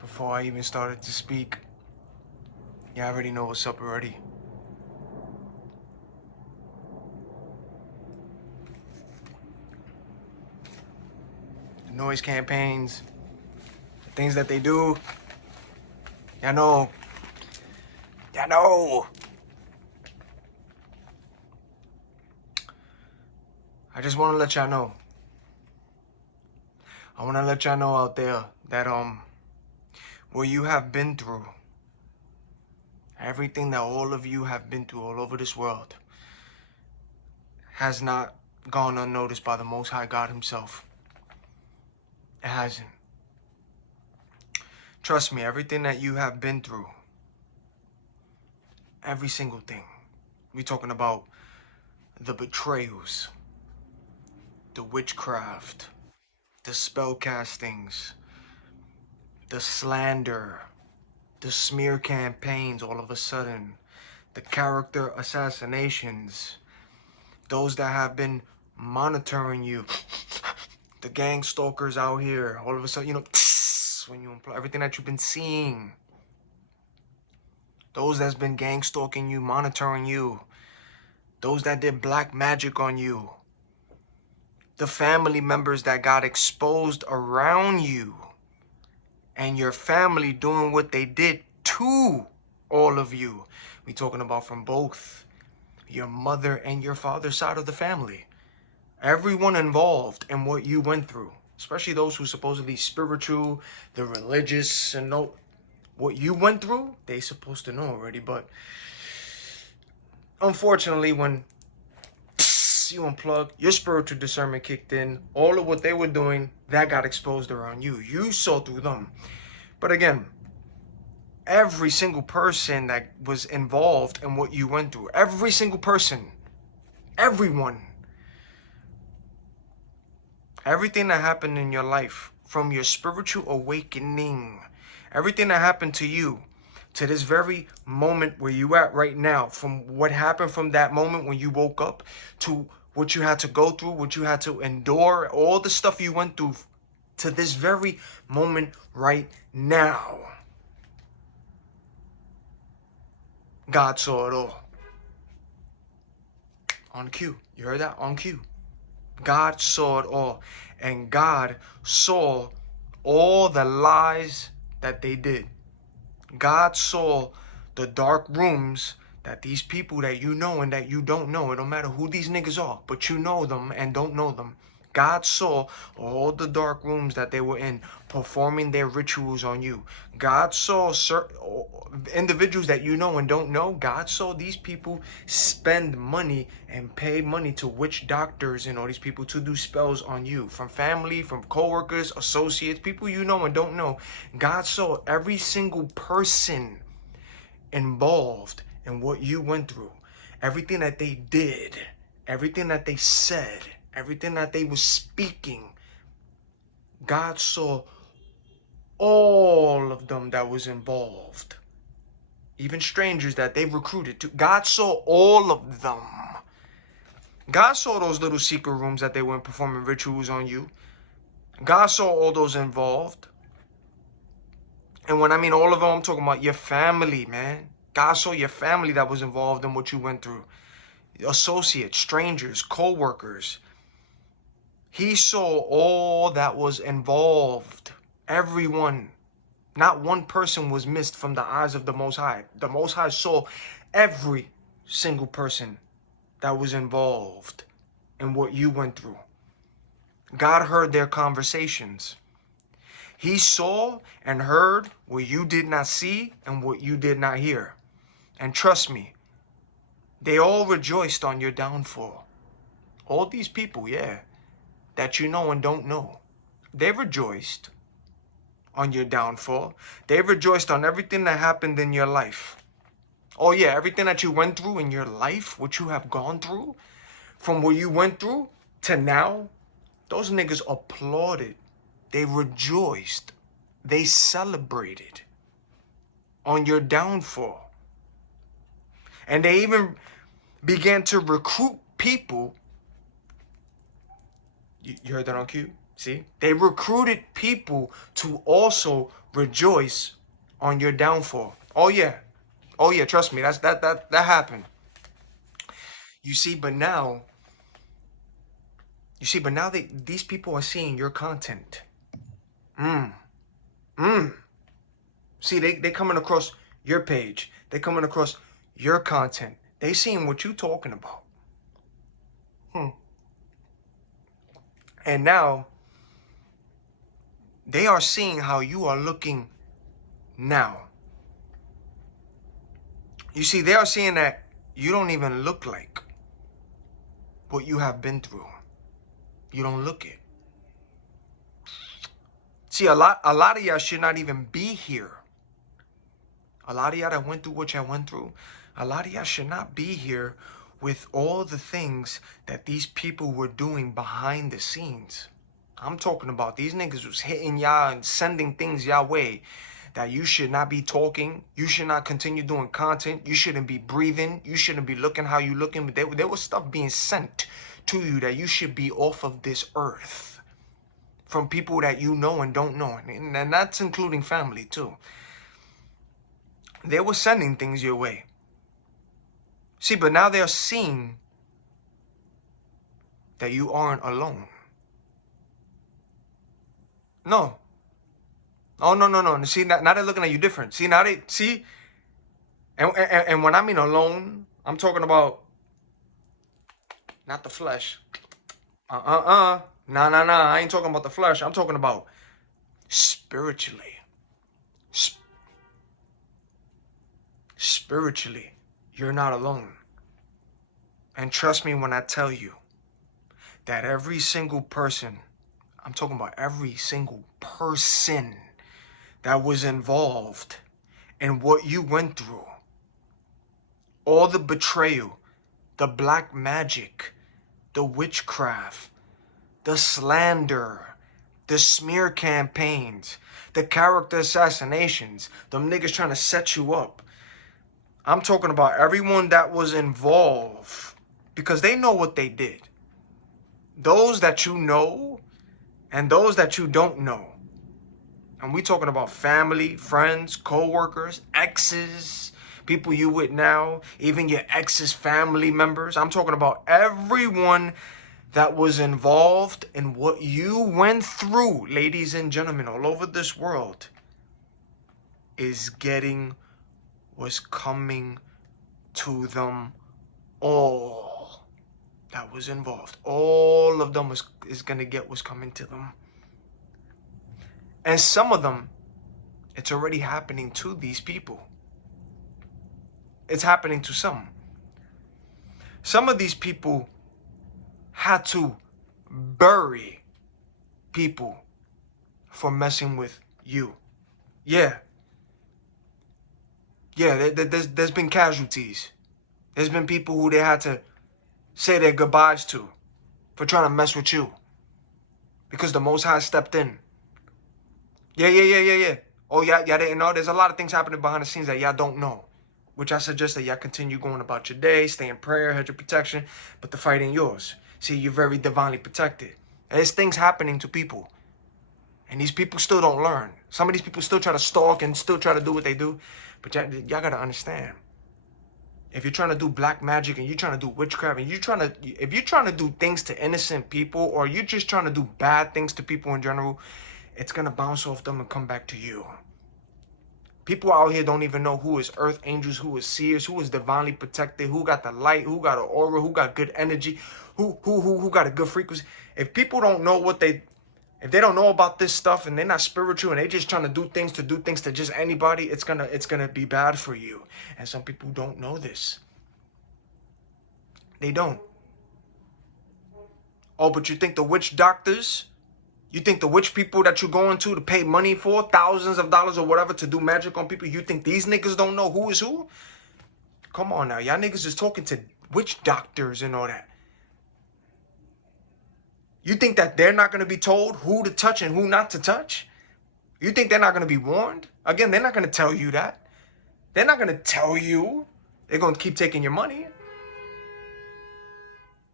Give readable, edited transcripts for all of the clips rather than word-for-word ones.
Before I even started to speak, you already know what's up already. The noise campaigns, the things that they do, y'all know. Y'all know. I just want to let y'all know. I want to let y'all know out there that, what you have been through, everything that all of you have been through all over this world has not gone unnoticed by the Most High God himself. It hasn't. Trust me, everything that you have been through, every single thing. We're talking about the betrayals, the witchcraft, the spell castings, the slander, the smear campaigns all of a sudden, the character assassinations, those that have been monitoring you, the gang stalkers out here, all of a sudden, when you employ everything that you've been seeing, those that's been gang stalking you, monitoring you, those that did black magic on you, the family members that got exposed around you, and your family doing what they did to all of you. We talking about from both your mother and your father's side of the family. Everyone involved in what you went through, especially those who supposedly spiritual, the religious, and know what you went through, they supposed to know already. But unfortunately, when you unplugged, your spiritual discernment kicked in, all of what they were doing, that got exposed around you. You saw through them. But again, every single person that was involved in what you went through, every single person, everyone, everything that happened in your life, from your spiritual awakening, everything that happened to you, to this very moment where you at right now, from what happened from that moment when you woke up to what you had to go through, what you had to endure, all the stuff you went through to this very moment right now. God saw it all. On cue. You heard that? On cue. God saw it all. And God saw all the lies that they did. God saw the dark rooms that these people that you know and that you don't know, it don't matter who these niggas are, but you know them and don't know them. God saw all the dark rooms that they were in, performing their rituals on you. God saw certain individuals that you know and don't know. God saw these people spend money and pay money to witch doctors and all these people to do spells on you. From family, from co-workers, associates, people you know and don't know. God saw every single person involved in what you went through. Everything that they did, everything that they said, everything that they were speaking. God saw all of them that was involved. Even strangers that they recruited to. God saw all of them. God saw those little secret rooms that they went performing rituals on you. God saw all those involved. And when I mean all of them, I'm talking about your family, man. God saw your family that was involved in what you went through. Associates, strangers, co-workers. He saw all that was involved. Everyone. Not one person was missed from the eyes of the Most High. The Most High saw every single person that was involved in what you went through. God heard their conversations. He saw and heard what you did not see and what you did not hear. And trust me, they all rejoiced on your downfall. All these people, yeah, that you know and don't know. They rejoiced on your downfall. They rejoiced on everything that happened in your life. Oh yeah, everything that you went through in your life, what you have gone through, from what you went through to now, those niggas applauded. They rejoiced. They celebrated on your downfall. And they even began to recruit people. You heard that on cue? See, they recruited people to also rejoice on your downfall. Oh yeah. Oh yeah, trust me, that happened. You see, but now these people are seeing your content. Mm. Mm. See, they coming across your page. They coming across your content. They seeing what you talking about. And now they are seeing how you are looking now. You see, they are seeing that you don't even look like what you have been through. You don't look it. See, a lot of y'all should not even be here. A lot of y'all that went through what y'all went through, a lot of y'all should not be here with all the things that these people were doing behind the scenes. I'm talking about these niggas was hitting y'all and sending things y'all way that you should not be talking. You should not continue doing content. You shouldn't be breathing. You shouldn't be looking how you looking. But there was stuff being sent to you that you should be off of this earth from people that you know and don't know. And that's including family too. They were sending things your way. See, but now they're seeing that you aren't alone. No. Oh, no. See, now they're looking at you different. See, now they, see, and when I mean alone, I'm talking about not the flesh. Nah, I ain't talking about the flesh. I'm talking about spiritually. Spiritually, you're not alone. And trust me when I tell you that every single person, I'm talking about every single person that was involved in what you went through, all the betrayal, the black magic, the witchcraft, the slander, the smear campaigns, the character assassinations, them niggas trying to set you up. I'm talking about everyone that was involved because they know what they did. Those that you know and those that you don't know. And we talking about family, friends, co-workers, exes, people you with now, even your ex's family members. I'm talking about everyone that was involved in what you went through, ladies and gentlemen, all over this world, was coming to them all that was involved. All of them is going to get what's coming to them. And some of them, it's already happening to these people. It's happening to some. Some of these people had to bury people for messing with you. Yeah, there's been casualties. There's been people who they had to say their goodbyes to for trying to mess with you. Because the Most High stepped in. Yeah. Oh, y'all didn't know? There's a lot of things happening behind the scenes that y'all don't know. Which I suggest that y'all continue going about your day, stay in prayer, hedge of protection, but the fight ain't yours. See, you're very divinely protected. There's things happening to people. And these people still don't learn. Some of these people still try to stalk and still try to do what they do. But y'all gotta understand. If you're trying to do black magic and you're trying to do witchcraft and if you're trying to do things to innocent people or you're just trying to do bad things to people in general, it's gonna bounce off them and come back to you. People out here don't even know who is earth angels, who is seers, who is divinely protected, who got the light, who got an aura, who got good energy, who got a good frequency. If people don't know if they don't know about this stuff and they're not spiritual and they just trying to do things to just anybody, it's gonna be bad for you. And some people don't know this. They don't. Oh, but you think the witch doctors, you think the witch people that you're going to pay money for, thousands of dollars or whatever to do magic on people, you think these niggas don't know who is who? Come on now, y'all niggas is talking to witch doctors and all that. You think that they're not going to be told who to touch and who not to touch? You think they're not going to be warned? Again, they're not going to tell you that. They're not going to tell you. They're going to keep taking your money.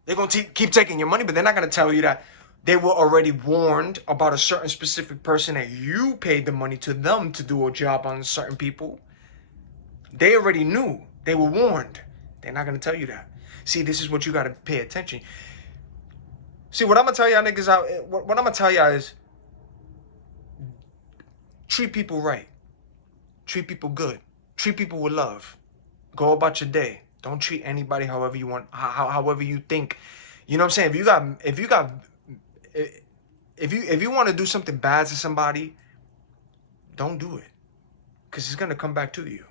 They're going to keep taking your money, but they're not going to tell you that They were already warned about a certain specific person that you paid the money to them to do a job on certain people. They already knew. They were warned. They're not going to tell you that. See, this is what you got to pay attention. See, what I'm going to tell y'all niggas out, what I'm going to tell y'all is treat people right. Treat people good. Treat people with love. Go about your day. Don't treat anybody however you want, however you think. You know what I'm saying? If you want to do something bad to somebody, don't do it. Because it's going to come back to you.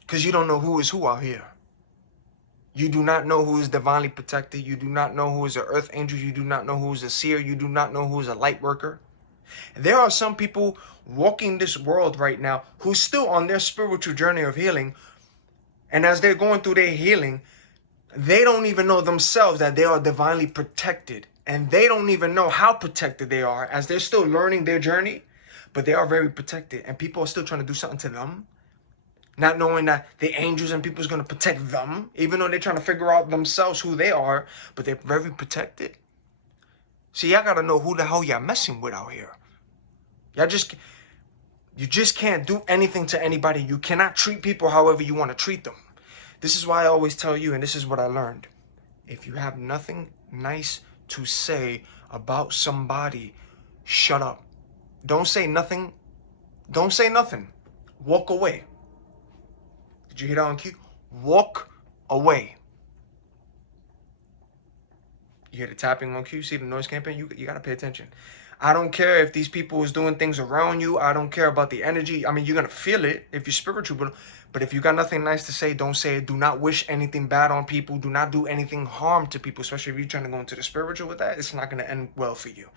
Because you don't know who is who out here. You do not know who is divinely protected. You do not know who is an earth angel. You do not know who is a seer. You do not know who is a light worker. There are some people walking this world right now who's still on their spiritual journey of healing. And as they're going through their healing, they don't even know themselves that they are divinely protected. And they don't even know how protected they are as they're still learning their journey. But they are very protected. And people are still trying to do something to them. Not knowing that the angels and people is going to protect them. Even though they're trying to figure out themselves who they are. But they're very protected. See, y'all got to know who the hell y'all messing with out here. You just can't do anything to anybody. You cannot treat people however you want to treat them. This is why I always tell you, and this is what I learned. If you have nothing nice to say about somebody, shut up. Don't say nothing. Don't say nothing. Walk away. Did you hear that on cue? Walk away. You hear the tapping on cue? See the noise campaign? You got to pay attention. I don't care if these people is doing things around you. I don't care about the energy. I mean, you're going to feel it if you're spiritual. But if you got nothing nice to say, don't say it. Do not wish anything bad on people. Do not do anything harm to people, especially if you're trying to go into the spiritual with that. It's not going to end well for you.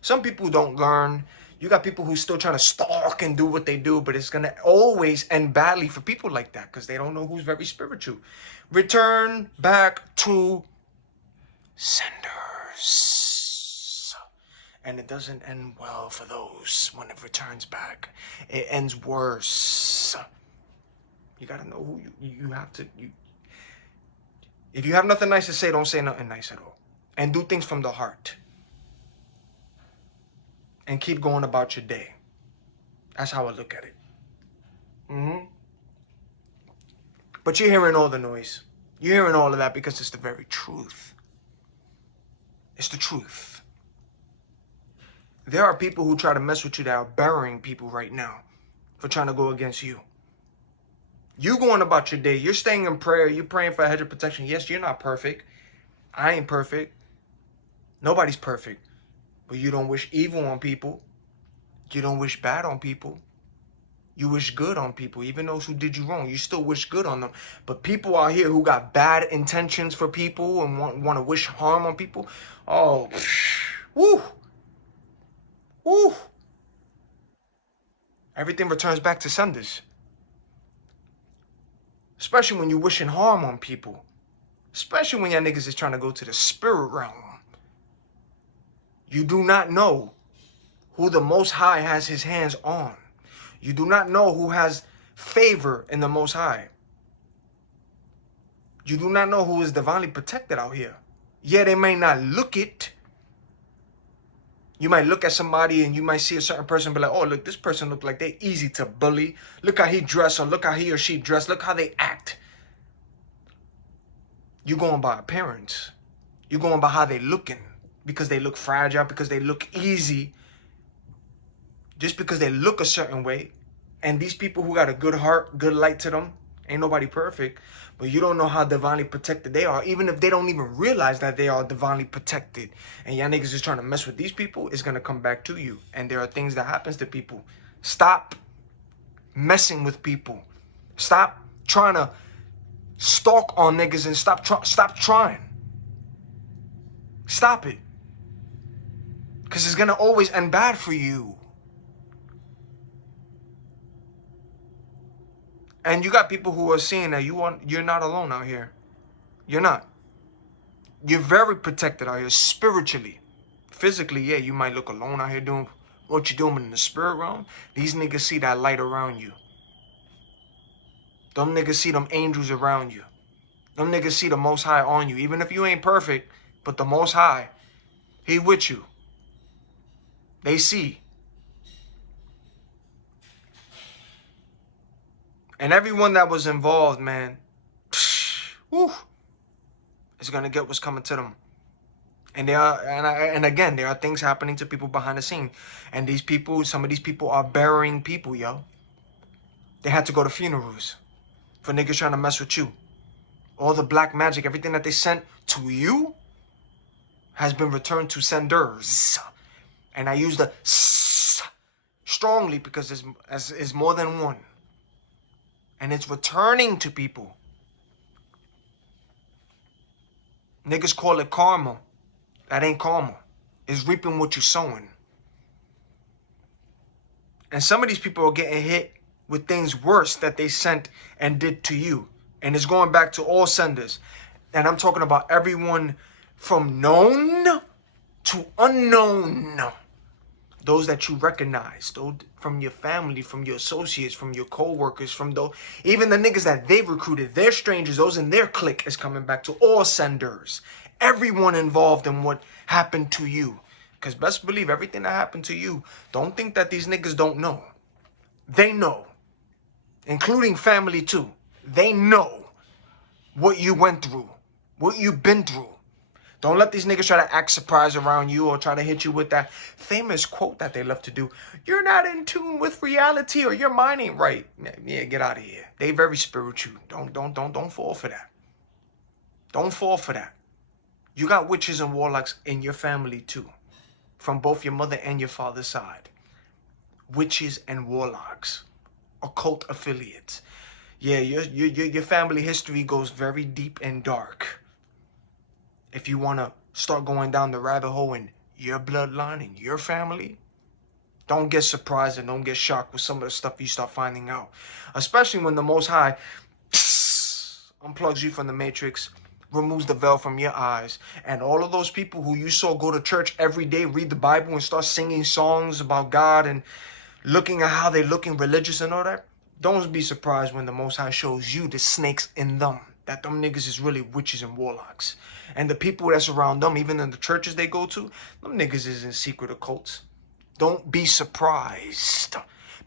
Some people don't learn. You got people who still trying to stalk and do what they do, but it's going to always end badly for people like that because they don't know who's very spiritual. Return back to senders. And it doesn't end well for those when it returns back. It ends worse. You got to know who you have to. If you have nothing nice to say, don't say nothing nice at all. And do things from the heart. And keep going about your day. That's how I look at it. But you're hearing all the noise. You're hearing all of that because it's the very truth. It's the truth. There are people who try to mess with you that are burying people right now for trying to go against you. You going about your day. You're staying in prayer. You're praying for a hedge of protection. Yes, you're not perfect. I ain't perfect. Nobody's perfect. But you don't wish evil on people. You don't wish bad on people. You wish good on people. Even those who did you wrong, you still wish good on them. But people out here who got bad intentions for people and want to wish harm on people. Oh, woo. Woo. Everything returns back to senders. Especially when you're wishing harm on people. Especially when y'all niggas is trying to go to the spirit realm. You do not know who the Most High has his hands on. You do not know who has favor in the Most High. You do not know who is divinely protected out here. Yeah, they may not look it. You might look at somebody and you might see a certain person and be like, oh, look, this person look like they easy to bully. Look how he dressed or look how he or she dressed. Look how they act. You're going by appearance. You're going by how they looking. Because they look fragile, because they look easy. Just because they look a certain way. And these people who got a good heart, good light to them, ain't nobody perfect. But you don't know how divinely protected they are. Even if they don't even realize that they are divinely protected. And y'all niggas is trying to mess with these people, it's going to come back to you. And there are things that happens to people. Stop messing with people. Stop trying to stalk on niggas and stop trying. Stop it. Because it's going to always end bad for you. And you got people who are seeing that you're not alone out here. You're not. You're very protected out here spiritually. Physically, yeah, you might look alone out here doing what you're doing in the spirit realm. These niggas see that light around you. Them niggas see them angels around you. Them niggas see the Most High on you. Even if you ain't perfect, But the Most High, He with you. They see. And everyone that was involved, man, whew, is going to get what's coming to them. And again, there are things happening to people behind the scene. And these people, some of these people are burying people, yo. They had to go to funerals for niggas trying to mess with you. All the black magic, everything that they sent to you has been returned to senders. And I use the strongly because it's more than one. And it's returning to people. Niggas call it karma. That ain't karma. It's reaping what you're sowing. And some of these people are getting hit with things worse that they sent and did to you. And it's going back to all senders. And I'm talking about everyone from known to unknown. Those that you recognize, those from your family, from your associates, from your co-workers, from those, even the niggas that they've recruited, they're strangers, those in their clique is coming back to all senders. Everyone involved in what happened to you. Because best believe everything that happened to you, don't think that these niggas don't know. They know. Including family too. They know what you went through, what you've been through. Don't let these niggas try to act surprised around you or try to hit you with that famous quote that they love to do. You're not in tune with reality or your mind ain't right. Yeah, get out of here. They very spiritual. Don't fall for that. Don't fall for that. You got witches and warlocks in your family too. From both your mother and your father's side. Witches and warlocks. Occult affiliates. Yeah, your family history goes very deep and dark. If you want to start going down the rabbit hole in your bloodline and your family, don't get surprised and don't get shocked with some of the stuff you start finding out. Especially when the Most High unplugs you from the matrix, removes the veil from your eyes, and all of those people who you saw go to church every day, read the Bible and start singing songs about God and looking at how they're looking religious and all that, don't be surprised when the Most High shows you the snakes in them. That them niggas is really witches and warlocks. And the people that's around them, even in the churches they go to, them niggas is in secret occults. Don't be surprised.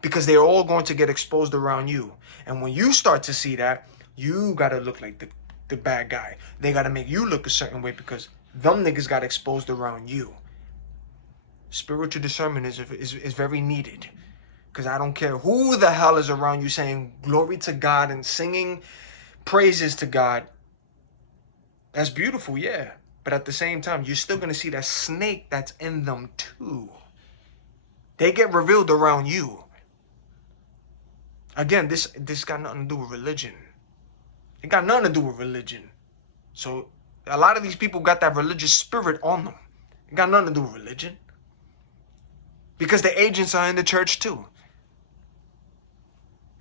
Because they're all going to get exposed around you. And when you start to see that, you gotta look like the bad guy. They gotta make you look a certain way because them niggas got exposed around you. Spiritual discernment is very needed. Because I don't care who the hell is around you saying glory to God and singing praises to God. That's beautiful, yeah. But at the same time, you're still going to see that snake that's in them too. They get revealed around you. Again, this got nothing to do with religion. It got nothing to do with religion. So a lot of these people got that religious spirit on them. It got nothing to do with religion. Because the agents are in the church too.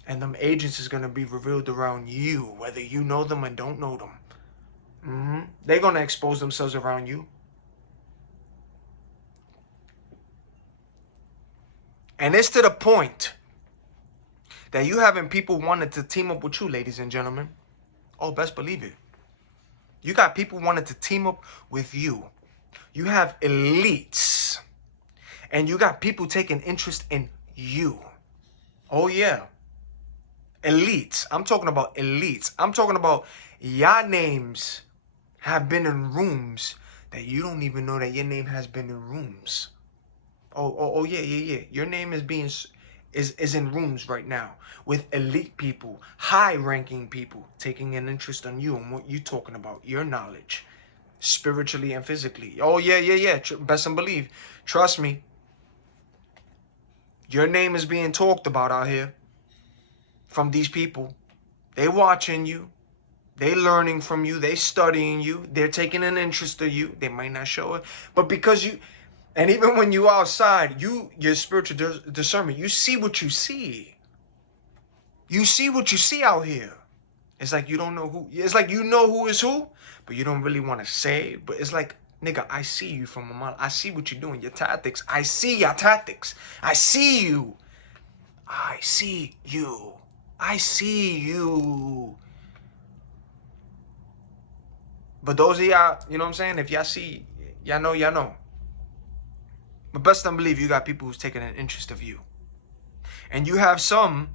And them agents is going to be revealed around you, whether you know them and don't know them. They're going to expose themselves around you. And it's to the point that you having people wanting to team up with you, ladies and gentlemen. Oh, best believe it. You got people wanting to team up with you. You have elites. And you got people taking interest in you. Oh, yeah. Elites. I'm talking about elites. I'm talking about your names have been in rooms that you don't even know that your name has been in rooms. Oh yeah. Your name is in rooms right now with elite people, high-ranking people taking an interest in you and what you're talking about, your knowledge, spiritually and physically. Oh yeah. Best and believe. Trust me. Your name is being talked about out here. From these people. They watching you. They learning from you. They studying you. They're taking an interest in you. They might not show it. But because you, and even when you outside, your spiritual discernment, you see what you see. You see what you see out here. It's like you don't know who, it's like you know who is who, but you don't really want to say. But it's like, nigga, I see you from a mile. I see what you're doing, your tactics. I see your tactics. I see you. I see you. I see you. But those of y'all, you know what I'm saying? If y'all see, y'all know, y'all know. But best unbelieve you got people who's taking an interest of you. And you have some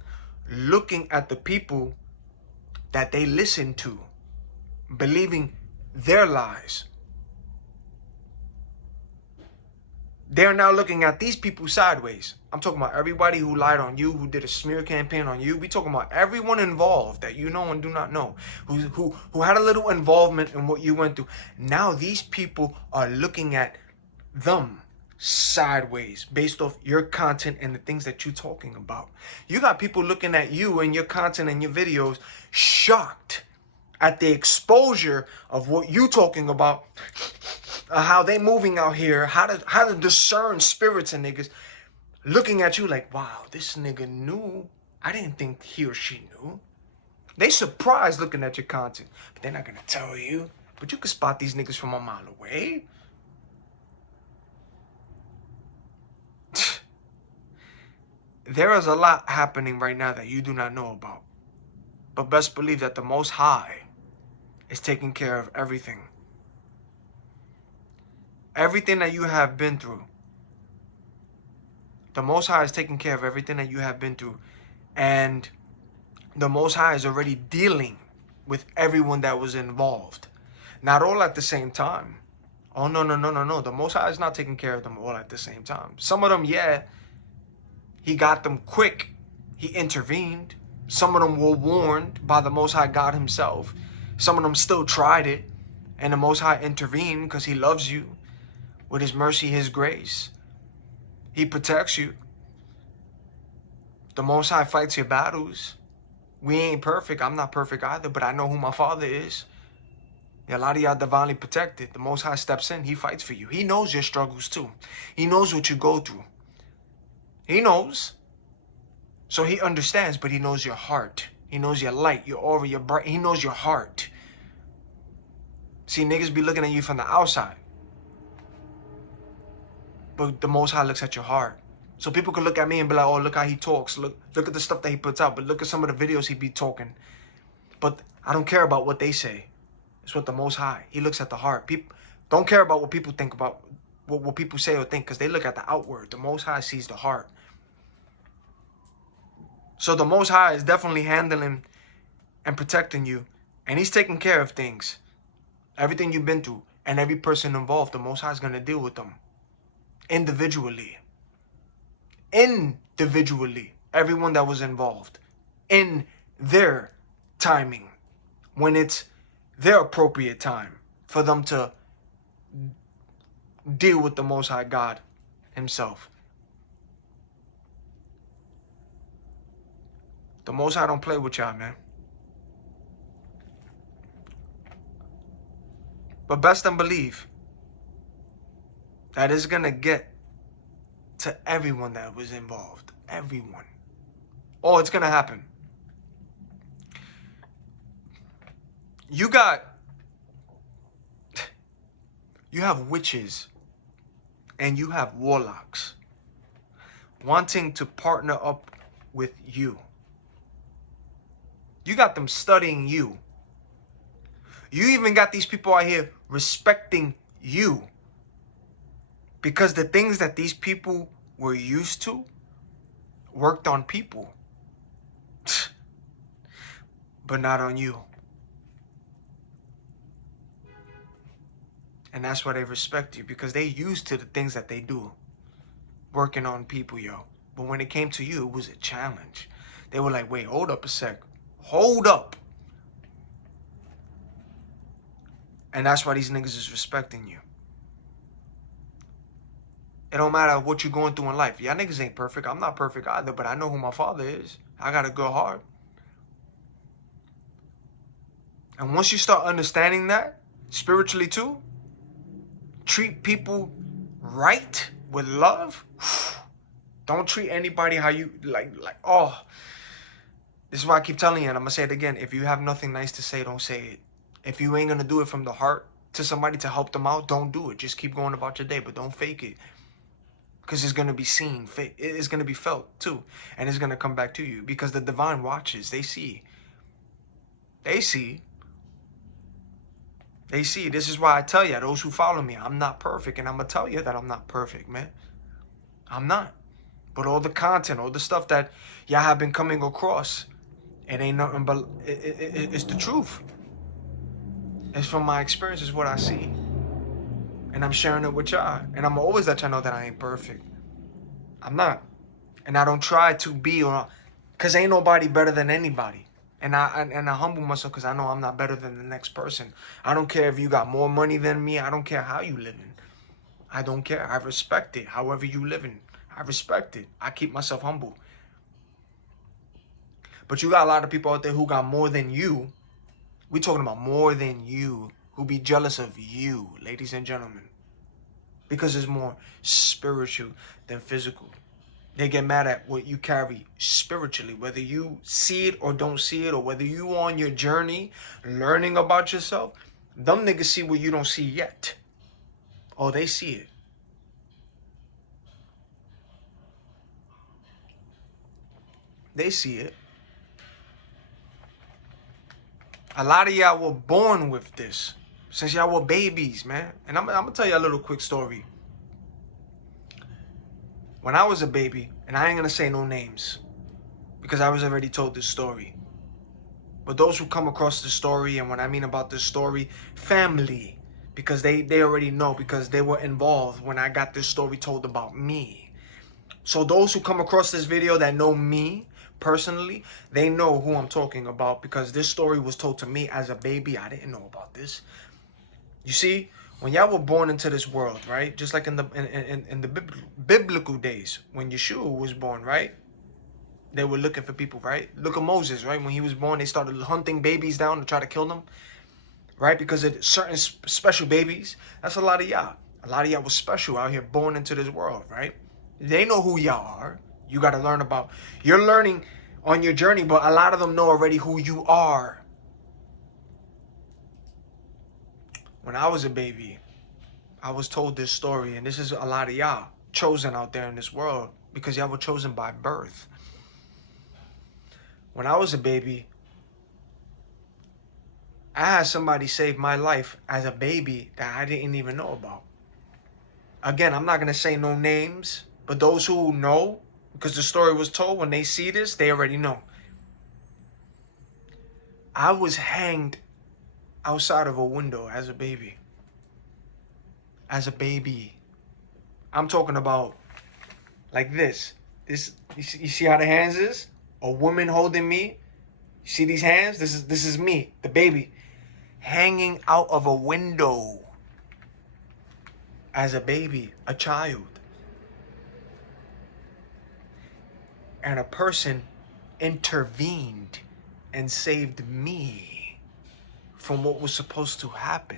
looking at the people that they listen to, believing their lies. They're now looking at these people sideways. I'm talking about everybody who lied on you, who did a smear campaign on you. We talking about everyone involved that you know and do not know, who had a little involvement in what you went through. Now these people are looking at them sideways based off your content and the things that you're talking about. You got people looking at you and your content and your videos shocked at the exposure of what you talking about, how they moving out here, how to discern spirits and niggas, looking at you like, wow, this nigga knew. I didn't think he or she knew. They surprised looking at your content, but they're not gonna tell you. But you can spot these niggas from a mile away. There is a lot happening right now that you do not know about. But best believe that the Most High is taking care of everything. Everything that you have been through. The Most High is taking care of everything that you have been through. And the Most High is already dealing with everyone that was involved. Not all at the same time. Oh, no. The Most High is not taking care of them all at the same time. Some of them, yeah, he got them quick. He intervened. Some of them were warned by the Most High God himself. Some of them still tried it. And the Most High intervened because he loves you with his mercy, his grace. He protects you. The Most High fights your battles. We ain't perfect. I'm not perfect either, but I know who my Father is. A lot of y'all divinely protected. The Most High steps in. He fights for you. He knows your struggles too. He knows what you go through. He knows. So he understands, but he knows your heart. He knows your light, your aura, your bright. He knows your heart. See, niggas be looking at you from the outside. But the Most High looks at your heart. So people can look at me and be like, oh, look how he talks. Look at the stuff that he puts out. But look at some of the videos he be talking. But I don't care about what they say. It's what the Most High. He looks at the heart. People don't care about what people think about, what people say or think, because they look at the outward. The Most High sees the heart. So the Most High is definitely handling and protecting you. And he's taking care of things. Everything you've been through. And every person involved, the Most High is going to deal with them. Individually. Individually. Everyone that was involved. In their timing. When it's their appropriate time. For them to deal with the Most High God himself. The Most High don't play with y'all, man. But best and believe that it's going to get to everyone that was involved. Everyone. Oh, it's going to happen. You have witches and you have warlocks wanting to partner up with you. You got them studying you. You even got these people out here respecting you. Because the things that these people were used to worked on people. But not on you. And that's why they respect you. Because they used to the things that they do. Working on people, yo. But when it came to you, it was a challenge. They were like, wait, hold up a sec. Hold up. And that's why these niggas is respecting you. It don't matter what you're going through in life. Y'all niggas ain't perfect. I'm not perfect either, but I know who my Father is. I got a good heart. And once you start understanding that, spiritually too, treat people right with love. Don't treat anybody how you like, oh. This is why I keep telling you, and I'm going to say it again. If you have nothing nice to say, don't say it. If you ain't going to do it from the heart to somebody to help them out, don't do it. Just keep going about your day, but don't fake it. Because it's going to be seen. It's going to be felt too. And it's going to come back to you. Because the divine watches. They see. They see. They see. This is why I tell you, those who follow me, I'm not perfect. And I'm going to tell you that I'm not perfect, man. I'm not. But all the content, all the stuff that y'all have been coming across, it ain't nothing but, it's the truth. It's from my experience, it's what I see. And I'm sharing it with y'all. And I'm always let y'all know that I ain't perfect. I'm not. And I don't try to be, or because ain't nobody better than anybody. And I humble myself because I know I'm not better than the next person. I don't care if you got more money than me. I don't care how you living. I don't care. I respect it. However you living, I respect it. I keep myself humble. But you got a lot of people out there who got more than you. We talking about more than you, who be jealous of you, ladies and gentlemen. Because it's more spiritual than physical. They get mad at what you carry spiritually, whether you see it or don't see it, or whether you on your journey learning about yourself. Them niggas see what you don't see yet. Oh, they see it. They see it. A lot of y'all were born with this since y'all were babies, man. And I'm gonna tell you a little quick story. When I was a baby, and I ain't gonna say no names because I was already told this story. But those who come across the story, and when I mean about this story, family, because they already know, because they were involved when I got this story told about me. So those who come across this video that know me personally, they know who I'm talking about, because this story was told to me as a baby. I didn't know about this. You see, when y'all were born into this world, right? Just like in the biblical days, when Yeshua was born, right? They were looking for people, right? Look at Moses, right? When he was born, they started hunting babies down to try to kill them, right? Because of certain special babies. That's a lot of y'all. A lot of y'all was special out here born into this world, right? They know who y'all are. You got to learn about. You're learning on your journey, but a lot of them know already who you are. When I was a baby, I was told this story, and this is a lot of y'all chosen out there in this world because y'all were chosen by birth. When I was a baby, I had somebody save my life as a baby that I didn't even know about. Again, I'm not going to say no names, but those who know, because the story was told, when they see this, they already know. I was hanged outside of a window as a baby. As a baby. I'm talking about like this. You see how the hands is? A woman holding me. You see these hands? This is me, the baby, hanging out of a window as a baby, a child. And a person intervened and saved me from what was supposed to happen.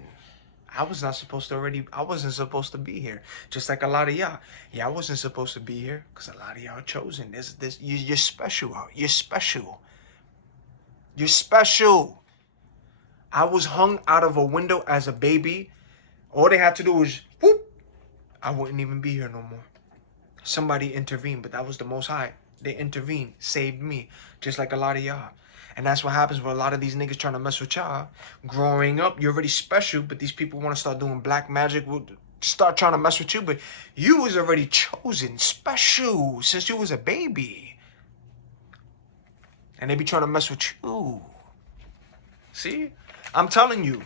I wasn't supposed to be here. Just like a lot of y'all. Yeah, I wasn't supposed to be here because a lot of y'all are chosen. You're special. You're special. You're special. I was hung out of a window as a baby. All they had to do was whoop. I wouldn't even be here no more. Somebody intervened, but that was the Most High. They intervened, saved me, just like a lot of y'all. And that's what happens with a lot of these niggas trying to mess with y'all. Growing up, you're already special, but these people want to start doing black magic, start trying to mess with you, but you was already chosen, special, since you was a baby. And they be trying to mess with you. See? I'm telling you.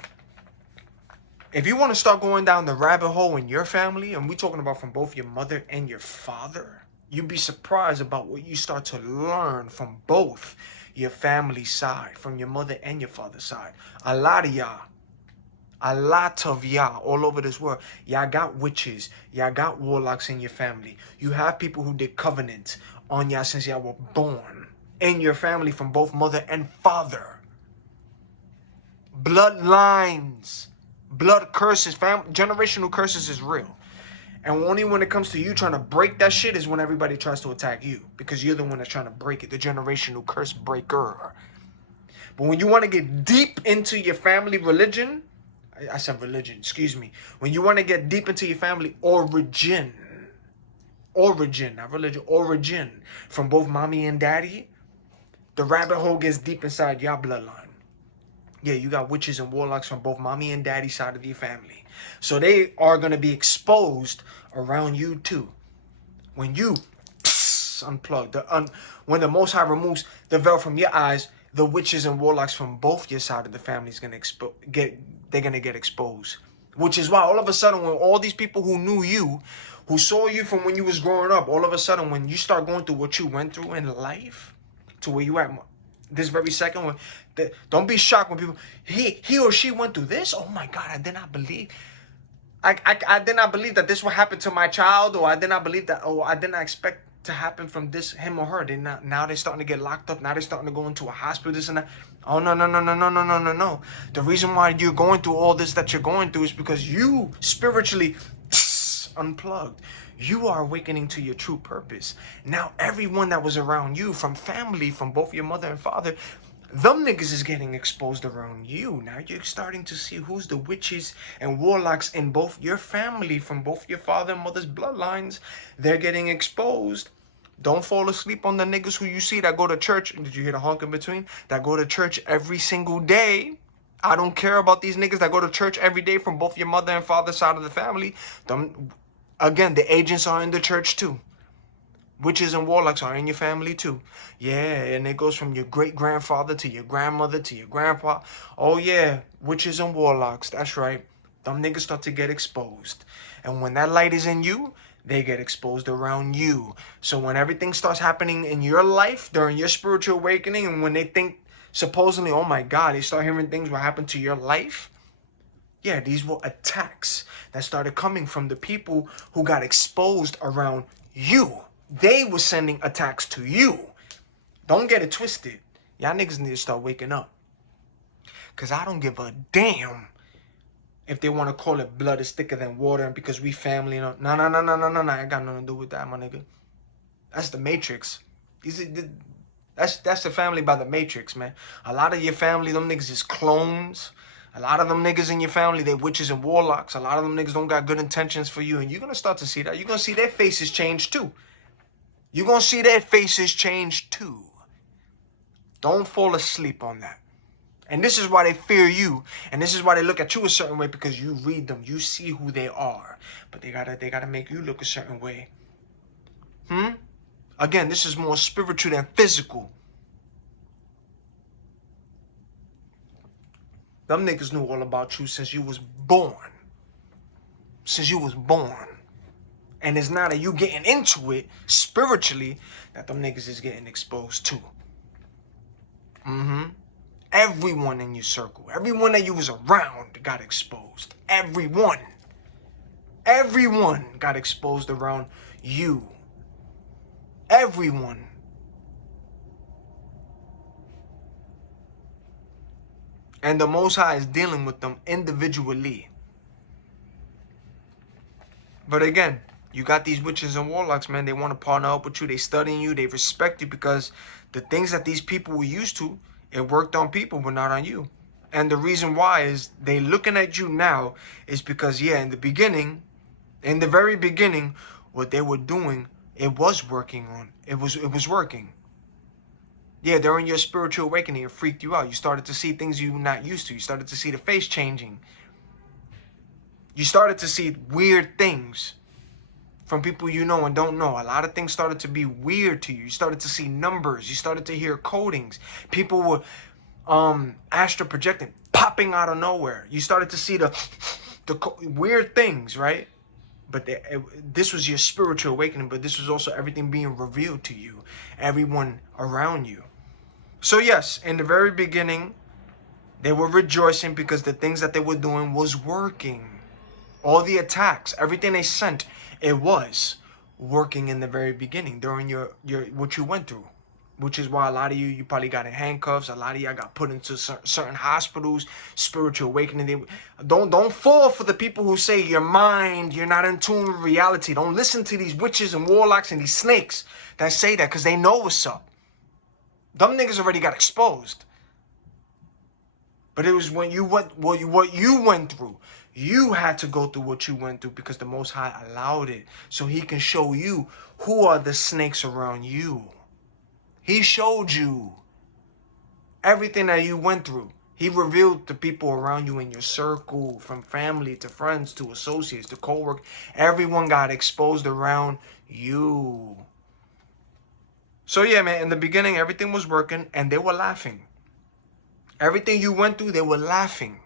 If you want to start going down the rabbit hole in your family, and we're talking about from both your mother and your father, you'd be surprised about what you start to learn from both your family side, from your mother and your father's side. A lot of y'all all over this world, y'all got witches, y'all got warlocks in your family. You have people who did covenants on y'all since y'all were born. In your family from both mother and father. Bloodlines. Blood curses, generational curses is real. And only when it comes to you trying to break that shit is when everybody tries to attack you. Because you're the one that's trying to break it. The generational curse breaker. But when you want to get deep into your family religion. I said religion, excuse me. When you want to get deep into your family origin. Origin, not religion. Origin. From both mommy and daddy. The rabbit hole gets deep inside your bloodline. Yeah, you got witches and warlocks from both mommy and daddy side of your family. So they are going to be exposed around you too. When you unplug, when the Most High removes the veil from your eyes, the witches and warlocks from both your side of the family is going to they're going to get exposed. Which is why all of a sudden, when all these people who knew you, who saw you from when you was growing up, all of a sudden when you start going through what you went through in life, to where you at this very second, don't be shocked when people, he or she went through this. Oh my God, I did not believe. I did not believe that this would happen to my child, or I did not believe that, or I did not expect to happen from this, him or her. Now they're starting to get locked up. Now they're starting to go into a hospital, this and that. Oh, no, no, no, no, no, no, no, no, no. The reason why you're going through all this that you're going through is because you spiritually unplugged. You are awakening to your true purpose. Now, everyone that was around you, from family, from both your mother and father, them niggas is getting exposed around you. Now you're starting to see who's the witches and warlocks in both your family, from both your father and mother's bloodlines. They're getting exposed. Don't fall asleep on the niggas who you see that go to church. Did you hear the honk in between? That go to church every single day. I don't care about these niggas that go to church every day from both your mother and father side of the family. Again, the agents are in the church too. Witches and warlocks are in your family too. Yeah, and it goes from your great-grandfather to your grandmother to your grandpa. Oh yeah, witches and warlocks, that's right. Them niggas start to get exposed. And when that light is in you, they get exposed around you. So when everything starts happening in your life during your spiritual awakening, and when they think supposedly, oh my God, they start hearing things will happen to your life. Yeah, these were attacks that started coming from the people who got exposed around you. They were sending attacks to you. Don't get it twisted. Y'all niggas need to start waking up. Because I don't give a damn if they want to call it blood is thicker than water and because we family. No. I got nothing to do with that, my nigga. That's the Matrix. That's the family by the Matrix, man. A lot of your family, them niggas is clones. A lot of them niggas in your family, they witches and warlocks. A lot of them niggas don't got good intentions for you. And you're going to start to see that. You're going to see their faces change too. You're going to see their faces change too. Don't fall asleep on that. And this is why they fear you. And this is why they look at you a certain way, because you read them. You see who they are. But they gotta make you look a certain way. Again, this is more spiritual than physical. Them niggas knew all about you since you was born. Since you was born. And it's now that you getting into it spiritually that them niggas is getting exposed too. Everyone in your circle, everyone that you was around got exposed. Everyone got exposed around you. Everyone. And the Most High is dealing with them individually. But again, you got these witches and warlocks, man. They want to partner up with you. They studying you. They respect you because the things that these people were used to, it worked on people, but not on you. And the reason why is they looking at you now is because, yeah, in the very beginning, what they were doing, it was working on. It was working. Yeah, during your spiritual awakening, it freaked you out. You started to see things you were not used to. You started to see the face changing. You started to see weird things from people you know and don't know. A lot of things started to be weird to you. You started to see numbers. You started to hear codings. People were astral projecting, popping out of nowhere. You started to see the weird things, right? But this was your spiritual awakening, but this was also everything being revealed to you, everyone around you. So yes, in the very beginning, they were rejoicing because the things that they were doing was working. All the attacks, everything they sent, it was working in the very beginning during your what you went through. Which is why a lot of you probably got in handcuffs. A lot of y'all got put into certain hospitals, spiritual awakening. Don't fall for the people who say your mind, you're not in tune with reality. Don't listen to these witches and warlocks and these snakes that say that because they know what's up. Them niggas already got exposed. But it was when you went what you went through. You had to go through what you went through because the Most High allowed it. So he can show you who are the snakes around you. He showed you everything that you went through. He revealed to people around you in your circle, from family to friends to associates to co-work. Everyone got exposed around you. So yeah, man, in the beginning, everything was working and they were laughing. Everything you went through, they were laughing.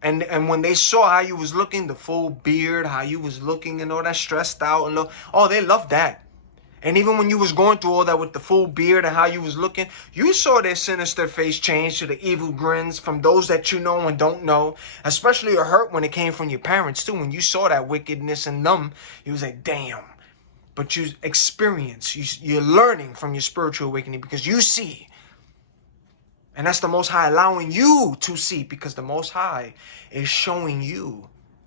And when they saw how you was looking, the full beard, how you was looking and all that, stressed out and oh, they loved that. And even when you was going through all that with the full beard and how you was looking, you saw their sinister face change to the evil grins from those that you know and don't know. Especially it hurt when it came from your parents too. When you saw that wickedness in them, you was like, damn. But you experience, you're learning from your spiritual awakening because you see. And that's the Most High allowing you to see, because the Most High is showing you.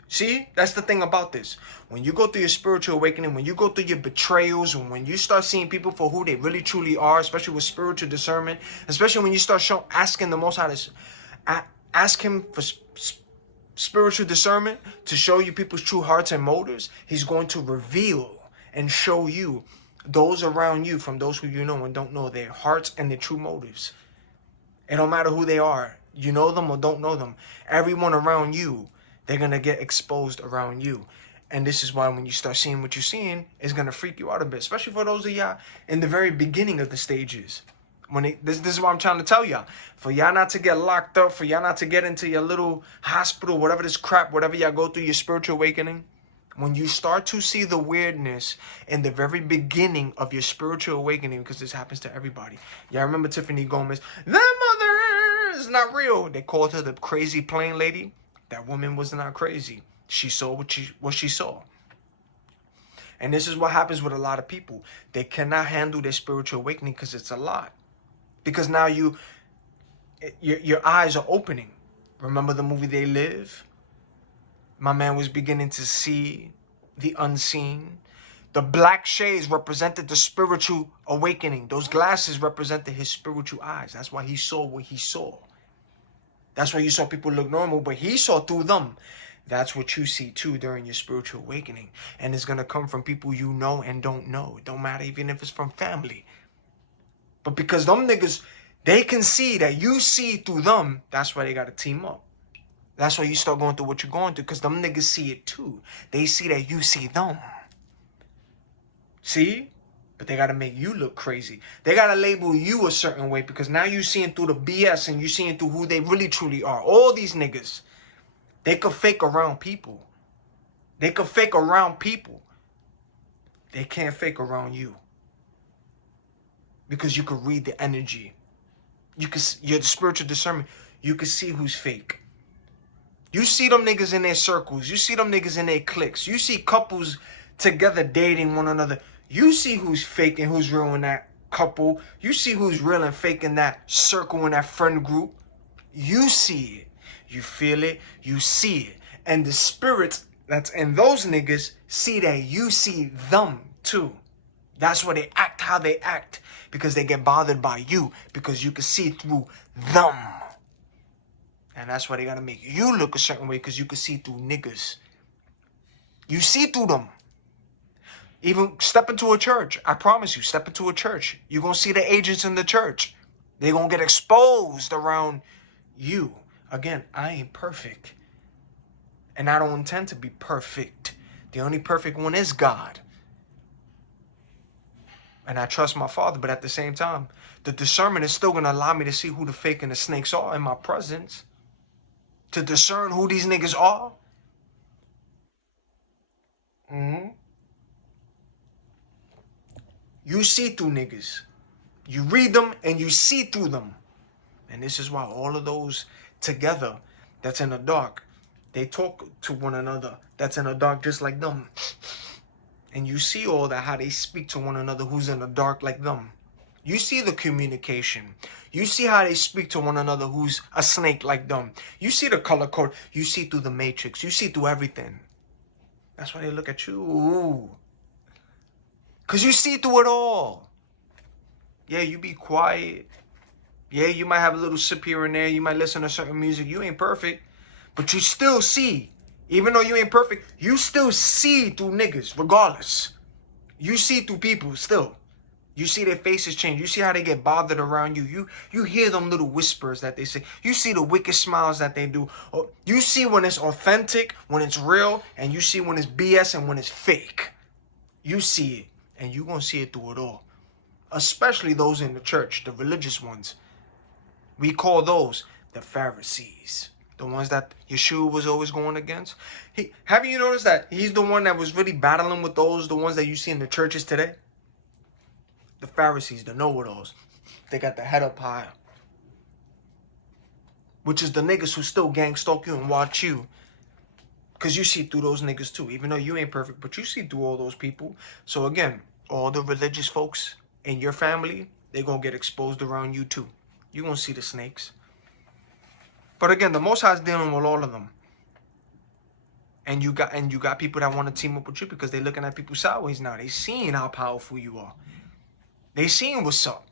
See, that's the thing about this. When you go through your spiritual awakening, when you go through your betrayals, and when you start seeing people for who they really truly are, especially with spiritual discernment, especially when you start asking the Most High to ask Him for spiritual discernment to show you people's true hearts and motives, He's going to reveal and show you those around you from those who you know and don't know, their hearts and their true motives. It don't matter who they are. You know them or don't know them. Everyone around you, they're going to get exposed around you. And this is why when you start seeing what you're seeing, it's going to freak you out a bit. Especially for those of y'all in the very beginning of the stages. This is what I'm trying to tell y'all. For y'all not to get locked up, for y'all not to get into your little hospital, whatever this crap, whatever y'all go through your spiritual awakening. When you start to see the weirdness in the very beginning of your spiritual awakening, because this happens to everybody. Yeah, I remember Tiffany Gomez. That mother is not real. They called her the crazy plane lady. That woman was not crazy. She saw what she saw. And this is what happens with a lot of people. They cannot handle their spiritual awakening because it's a lot. Because now your eyes are opening. Remember the movie They Live? My man was beginning to see the unseen. The black shades represented the spiritual awakening. Those glasses represented his spiritual eyes. That's why he saw what he saw. That's why you saw people look normal, but he saw through them. That's what you see too during your spiritual awakening. And it's going to come from people you know and don't know. It don't matter even if it's from family. But because them niggas, they can see that you see through them, that's why they got to team up. That's why you start going through what you're going through, because them niggas see it too. They see that you see them. See? But they got to make you look crazy. They got to label you a certain way, because now you're seeing through the BS and you're seeing through who they really truly are. All these niggas, they could fake around people. They could fake around people. They can't fake around you. Because you could read the energy. You're the spiritual discernment. You can see who's fake. You see them niggas in their circles. You see them niggas in their cliques. You see couples together dating one another. You see who's fake and who's real in that couple. You see who's real and fake in that circle, in that friend group. You see it. You feel it. You see it. And the spirits that's in those niggas see that you see them too. That's why they act how they act. Because they get bothered by you. Because you can see through them. And that's why they gotta make you look a certain way, because you can see through niggas. You see through them. Even step into a church. I promise you, step into a church. You're gonna see the agents in the church. They're gonna get exposed around you. Again, I ain't perfect. And I don't intend to be perfect. The only perfect one is God. And I trust my Father, but at the same time, the discernment is still gonna allow me to see who the fake and the snakes are in my presence. To discern who these niggas are. You see through niggas. You read them and you see through them. And this is why all of those together that's in the dark, they talk to one another that's in the dark just like them. And you see all that, how they speak to one another who's in the dark like them. You see the communication. You see how they speak to one another who's a snake like them. You see the color code. You see through the matrix. You see through everything. That's why they look at you. Because you see through it all. Yeah, you be quiet. Yeah, you might have a little sip here and there. You might listen to certain music. You ain't perfect. But you still see. Even though you ain't perfect, you still see through niggas regardless. You see through people still. You see their faces change. You see how they get bothered around you. You hear them little whispers that they say. You see the wicked smiles that they do. You see when it's authentic, when it's real, and you see when it's BS and when it's fake. You see it, and you're going to see it through it all. Especially those in the church, the religious ones. We call those the Pharisees. The ones that Yeshua was always going against. Have you noticed that he's the one that was really battling with the ones that you see in the churches today? The Pharisees, the know-it-alls. They got the head up high. Which is the niggas who still gang stalk you and watch you. Because you see through those niggas too. Even though you ain't perfect, but you see through all those people. So again, all the religious folks in your family, they're going to get exposed around you too. You're going to see the snakes. But again, the Most High is dealing with all of them. And you got people that want to team up with you because they're looking at people sideways now. They seeing how powerful you are. They seeing what's up.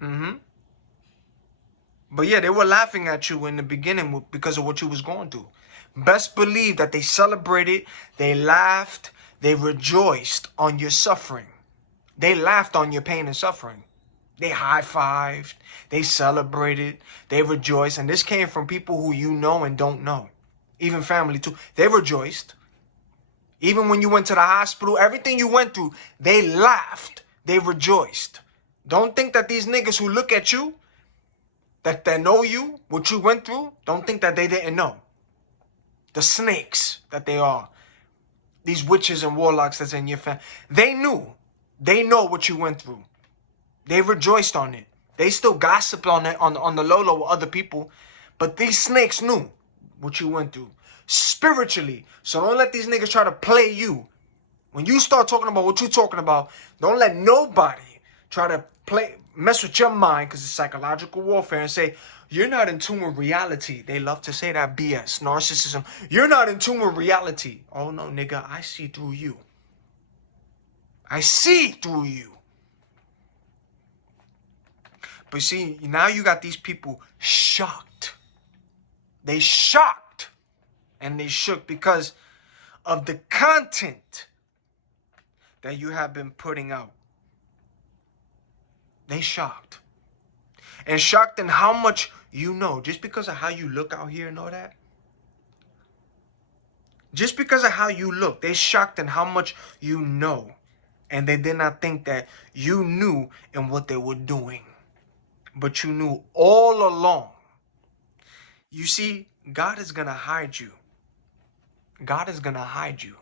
But yeah, they were laughing at you in the beginning because of what you was going through. Best believe that they celebrated, they laughed, they rejoiced on your suffering. They laughed on your pain and suffering. They high-fived, they celebrated, they rejoiced. And this came from people who you know and don't know. Even family too. They rejoiced. Even when you went to the hospital, everything you went through, they laughed. They rejoiced. Don't think that these niggas who look at you, that know you, what you went through, don't think that they didn't know. The snakes that they are. These witches and warlocks that's in your family. They knew. They know what you went through. They rejoiced on it. They still gossiped on it on the low with other people. But these snakes knew what you went through. Spiritually. So don't let these niggas try to play you. When you start talking about what you're talking about, don't let nobody try to mess with your mind, because it's psychological warfare, and say, you're not in tune with reality. They love to say that BS, narcissism. You're not in tune with reality. Oh no, nigga, I see through you. I see through you. But see, now you got these people shocked. They shocked. And they shook because of the content that you have been putting out. They shocked. And shocked in how much you know. Just because of how you look out here and all that. Just because of how you look. They shocked in how much you know. And they did not think that you knew in what they were doing. But you knew all along. You see, God is going to hide you. God is going to hide you.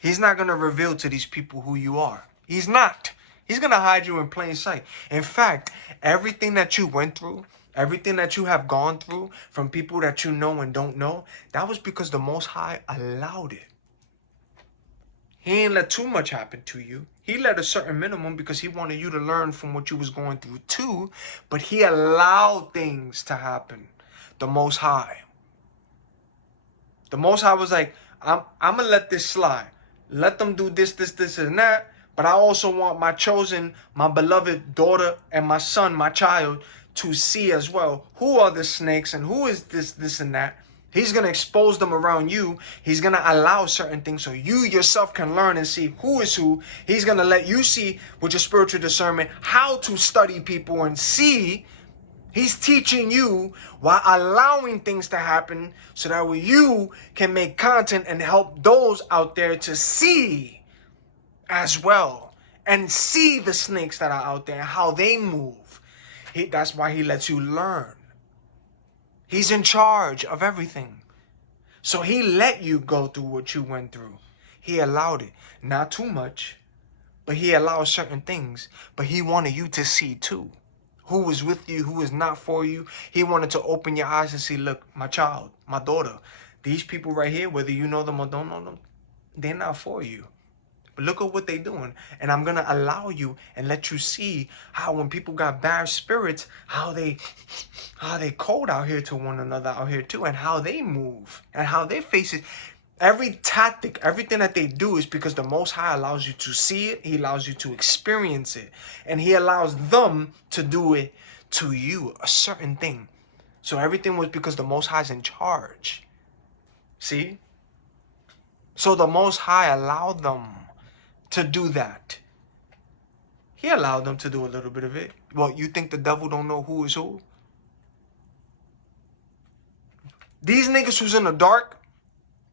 He's not going to reveal to these people who you are. He's not. He's going to hide you in plain sight. In fact, everything that you went through, everything that you have gone through from people that you know and don't know, that was because the Most High allowed it. He ain't let too much happen to you. He let a certain minimum because he wanted you to learn from what you was going through too. But he allowed things to happen. The Most High. The Most High was like, I'm going to let this slide. Let them do this, and that. But I also want my chosen, my beloved daughter and my son, my child, to see as well who are the snakes and who is this and that. He's going to expose them around you. He's going to allow certain things so you yourself can learn and see who is who. He's going to let you see with your spiritual discernment how to study people and see. He's teaching you while allowing things to happen so that way you can make content and help those out there to see as well. And see the snakes that are out there and how they move. That's why he lets you learn. He's in charge of everything. So he let you go through what you went through. He allowed it. Not too much, but he allowed certain things. But he wanted you to see too. Who was with you, who was not for you. He wanted to open your eyes and see, look, my child, my daughter, these people right here, whether you know them or don't know them, they're not for you. But look at what they're doing. And I'm going to allow you and let you see how when people got bad spirits, how they cold out here to one another out here too. And how they move and how they face it. Every tactic, everything that they do is because the Most High allows you to see it. He allows you to experience it. And he allows them to do it to you, a certain thing. So everything was because the Most High is in charge. See? So the Most High allowed them to do that. He allowed them to do a little bit of it. Well, you think the devil don't know who is who? These niggas who's in the dark,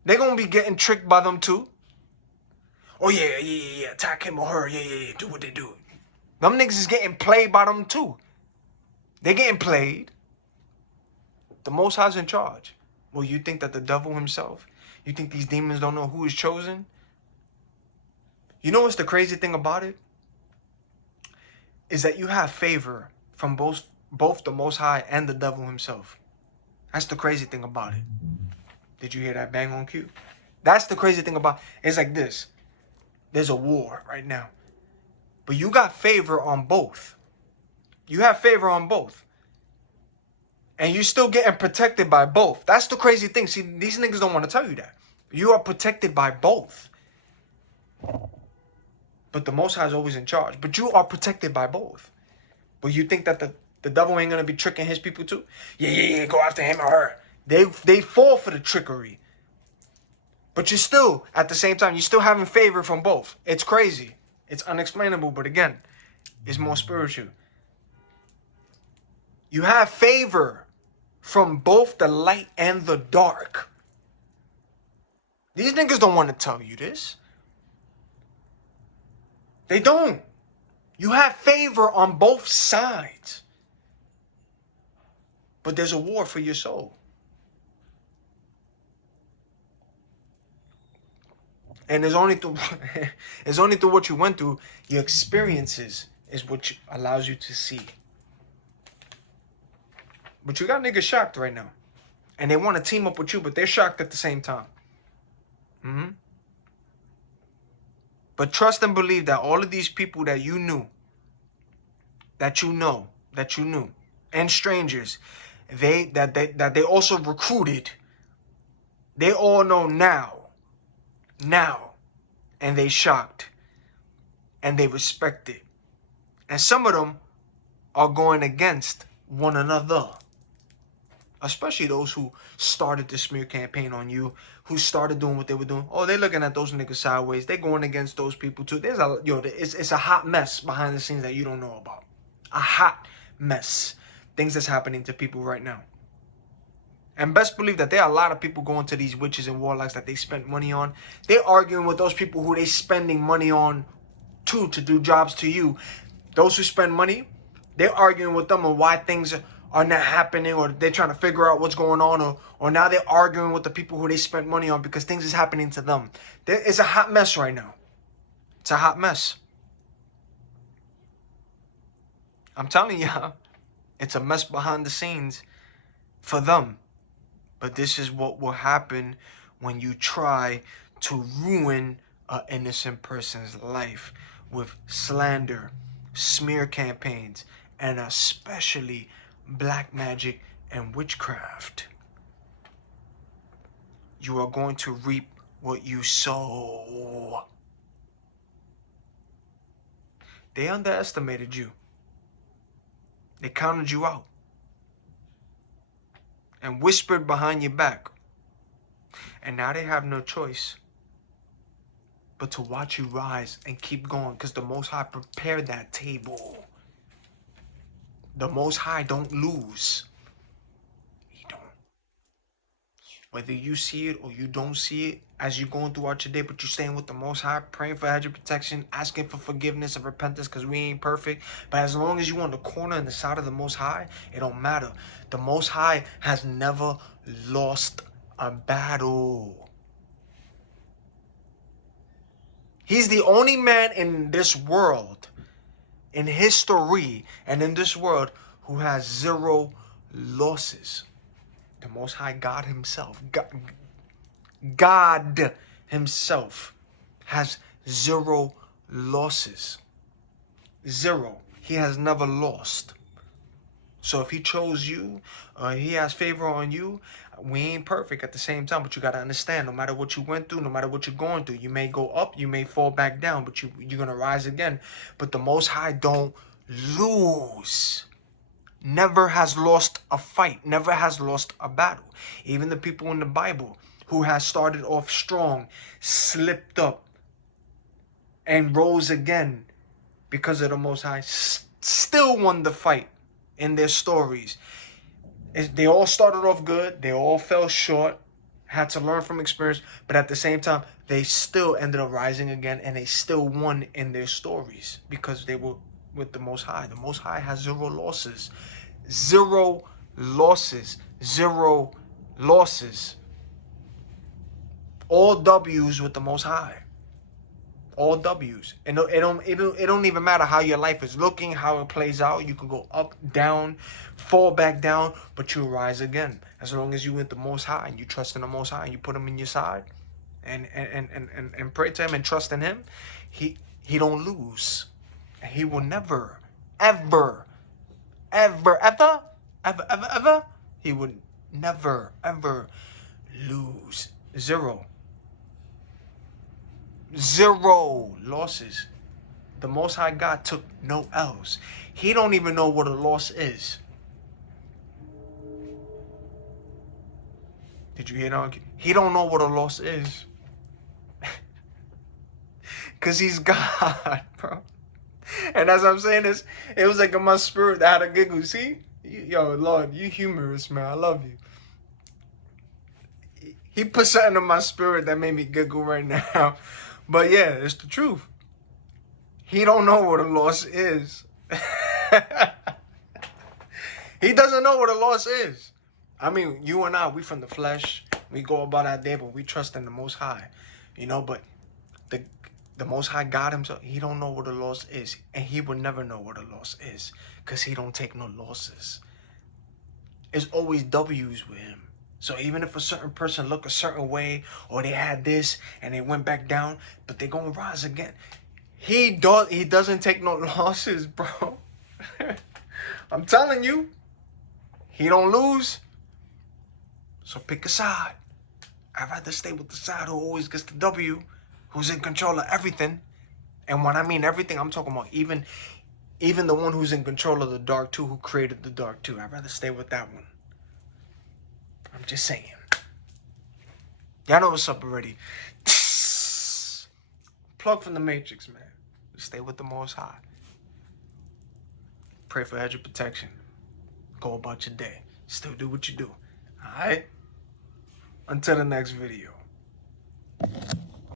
they're going to be getting tricked by them too. Oh, yeah. Attack him or her. Yeah. Do what they do. Them niggas is getting played by them too. They're getting played. The Most High's in charge. Well, you think that the devil himself, you think these demons don't know who is chosen? You know what's the crazy thing about it? Is that you have favor from both the Most High and the devil himself. That's the crazy thing about it. Did you hear that bang on cue? That's the crazy thing about it. It's like this. There's a war right now. But you got favor on both. You have favor on both. And you're still getting protected by both. That's the crazy thing. See, these niggas don't want to tell you that. You are protected by both. But the Most High is always in charge. But you are protected by both. But you think that the devil ain't going to be tricking his people too? Yeah, go after him or her. They fall for the trickery. But you're still, at the same time, you're still having favor from both. It's crazy. It's unexplainable. But again, it's more spiritual. You have favor from both the light and the dark. These niggas don't want to tell you this. They don't. You have favor on both sides. But there's a war for your soul. And it's only through what you went through, your experiences is what allows you to see. But you got niggas shocked right now. And they want to team up with you, but they're shocked at the same time. But trust and believe that all of these people that you knew, that you knew, and strangers, that they also recruited, they all know now, and they shocked, and they respect it. And some of them are going against one another. Especially those who started the smear campaign on you, who started doing what they were doing. Oh, they're looking at those niggas sideways. They're going against those people too. It's a hot mess behind the scenes that you don't know about. A hot mess. Things that's happening to people right now. And best believe that there are a lot of people going to these witches and warlocks that they spent money on. They're arguing with those people who they spending money on too to do jobs to you. Those who spend money, they're arguing with them on why things are not happening, or they're trying to figure out what's going on, or now they're arguing with the people who they spent money on because things is happening to them. It's a hot mess right now. It's a hot mess. I'm telling y'all, it's a mess behind the scenes for them. But this is what will happen when you try to ruin an innocent person's life with slander, smear campaigns, and especially black magic and witchcraft. You are going to reap what you sow. They underestimated you. They counted you out and whispered behind your back. And now they have no choice but to watch you rise and keep going, because the Most High prepared that table. The Most High don't lose. He don't. Whether you see it or you don't see it, as you're going throughout your day, but you're staying with the Most High, praying for hedge of protection, asking for forgiveness and repentance, because we ain't perfect. But as long as you on the corner and the side of the Most High, it don't matter. The Most High has never lost a battle. He's the only man in this world, in history and in this world, who has zero losses. The Most High God himself, God himself has zero losses. Zero. He has never lost. So if he chose you, he has favor on you, we ain't perfect at the same time, but you got to understand, no matter what you went through, no matter what you're going through, you may go up, you may fall back down, but you're going to rise again. But the Most High don't lose. Never has lost a fight, never has lost a battle. Even the people in the Bible who has started off strong, slipped up, and rose again because of the Most High, still won the fight in their stories. They all started off good. They all fell short, had to learn from experience. But at the same time, they still ended up rising again, and they still won in their stories because they were with the Most High. The Most High has 0 losses. 0 losses. 0 losses. All W's with the Most High. All W's. And it don't even matter how your life is looking, how it plays out. You can go up, down, fall back down, but you'll rise again. As long as you with the Most High and you trust in the Most High and you put him in your side and pray to him and trust in him, he don't lose. And he will never, ever, he would never, ever lose. 0 losses. The Most High God took no L's. He don't even know what a loss is. Did you hear that? He don't know what a loss is. Because he's God, bro. And as I'm saying this, it was like in my spirit that had a giggle. See? Yo, Lord, you humorous, man. I love you. He put something in my spirit that made me giggle right now. But yeah, it's the truth. He don't know what a loss is. He doesn't know what a loss is. I mean, you and I, we from the flesh. We go about our day, but we trust in the Most High. You know, but the Most High God himself, he don't know what a loss is. And he will never know what a loss is. Because he don't take no losses. It's always W's with him. So even if a certain person look a certain way, or they had this and they went back down, but they're gonna rise again. He doesn't take no losses, bro. I'm telling you, he don't lose. So pick a side. I'd rather stay with the side who always gets the W, who's in control of everything. And when I mean everything, I'm talking about even the one who's in control of the dark too, who created the dark too. I'd rather stay with that one. I'm just saying. Y'all know what's up already. Plug from the Matrix, man. Stay with the Most High. Pray for hedge of protection. Go about your day. Still do what you do. Alright? Until the next video.